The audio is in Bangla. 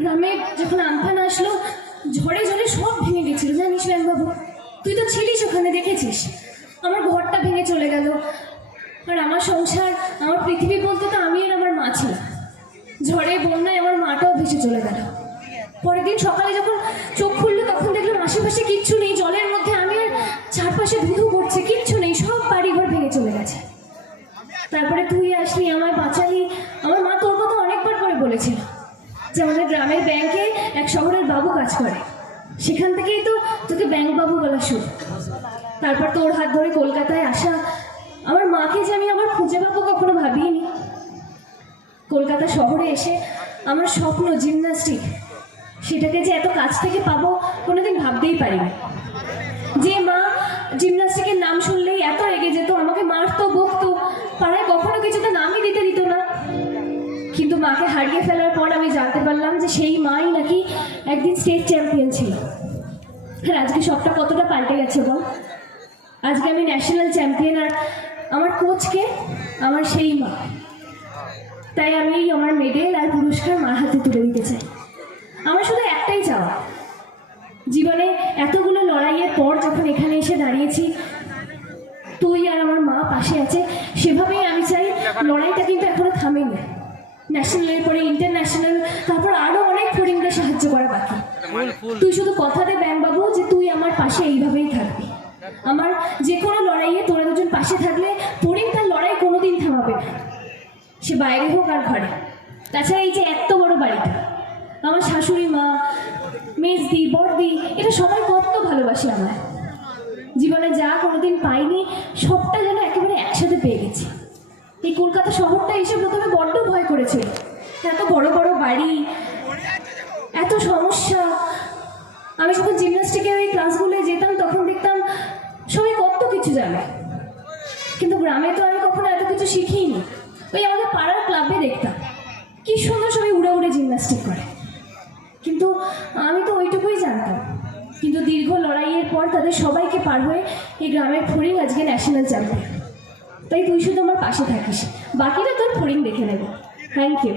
গ্রামে যখন আমফান আসলো, ঝড়ে ঝড়ে সব ভেঙে গেছিল জানিস ব্যাংকবাবু। তুই তো ছিলিস ওখানে, দেখেছিস। আমার ঘরটা ভেঙে চলে গেল, আর আমার সংসার, আমার পৃথিবী বলতে তো আমি আর আমার মা ছিলাম। ঝড়ে বন্যায় আমার মাটাও ভেসে চলে গেল। পরের দিন সকালে যখন চোখ খুললো তখন দেখলাম আশেপাশে কিচ্ছু নেই, জলের মধ্যে আমি আর চারপাশে ধুধু করছে, কিচ্ছু নেই, সব বাড়িঘর ভেঙে চলে গেছে। তারপরে তুই আসলি, আমায় বাঁচালি। আমার মা তোর কথা অনেকবার করে বলেছিল যে আমাদের গ্রামের ব্যাংকে এক শহরের বাবু কাজ করে, সেখান থেকেই তো তোকে ব্যাংক বাবু বলা শুরু। তারপর তোর হাত ধরে কলকাতায় আসা, আমার মাকে যে আমি আবার খুঁজে পাবো কখনো ভাবিনি। কলকাতা শহরে এসে আমার স্বপ্ন জিমন্যাস্টিক, সেটাকে যে এত কাছ থেকে পাবো কোনোদিন ভাবতেই পারিনি। যে মা জিমন্যাস্টিকের নাম শুনলেই এত রেগে যেত, আমাকে মারতো, বকতো, পাড়ায় কখনো কিছুতে নামই দিতে দিত না। কিন্তু মাকে হারিয়ে ফেলার পর আমি জানতে পারলাম যে সেই মাই নাকি একদিন স্টেট চ্যাম্পিয়ন ছিল। আর আজকে সবটা কতটা পাল্টে গেছে বল। আজকে আমি ন্যাশনাল চ্যাম্পিয়ন, আর আমার কোচকে আমার সেই মা। তাই আমি আমার মেডেল আর পুরস্কার মার হাতে তুলে দিতে চাই। আমার শুধু একটাই চাওয়া, জীবনে এতগুলো লড়াইয়ের পর যখন এখানে এসে দাঁড়িয়েছি, তুই আর আমার মা পাশে আছে, সেভাবেই আমি চাই। লড়াইটা কিন্তু এখনো থামেনি। ন্যাশনালের পরে ইন্টারন্যাশনাল, তারপর আরো অনেক ফরিংদের সাহায্য করা বাকি। তুই শুধু কথা দে ব্যাংকবাবু যে তুই আমার পাশে এইভাবেই থাকবি। আমার যে কোনো লড়াইয়ে তোরা দুজন পাশে থাকলে ফরিং তার লড়াই কোনোদিন থামাবে না, সে বাইরে হোক আর ঘরে। তাছাড়া এই যে এত বড় বাড়িটা, আমার শাশুড়ি মা, মেজদি, বড়দি, এটা সবাই কত ভালোবাসে আমার। জীবনে যা কোনোদিন পাইনি সবটা যেন একেবারে একসাথে পেয়ে গেছি। এই কলকাতা শহরটা এসে প্রথমে বড্ড ভয় করেছিল, এত বড় বড় বাড়ি, এত সমস্যা। আমি যখন জিমন্যাস্টিকের ওই ক্লাসগুলোয় যেতাম তখন দেখতাম সবাই কত কিছু জানে, কিন্তু গ্রামে তো আমি কখনো এত কিছু শিখিনি। ওই আমাদের পাড়ার ক্লাবে দেখতাম কি সুন্দর সবাই উড়ে উড়ে জিমন্যাস্টিক করে, কিন্তু আমি তো ওইটুকুই জানতাম। কিন্তু দীর্ঘ লড়াইয়ের পর তাদের সবাইকে পার হয়ে এই গ্রামের ফড়িং আজকে ন্যাশনাল চ্যাম্পিয়ন। তাই তুই শুধু আমার পাশে থাকিস, বাকিটা তোর ফড়িং দেখে নেব। Thank you.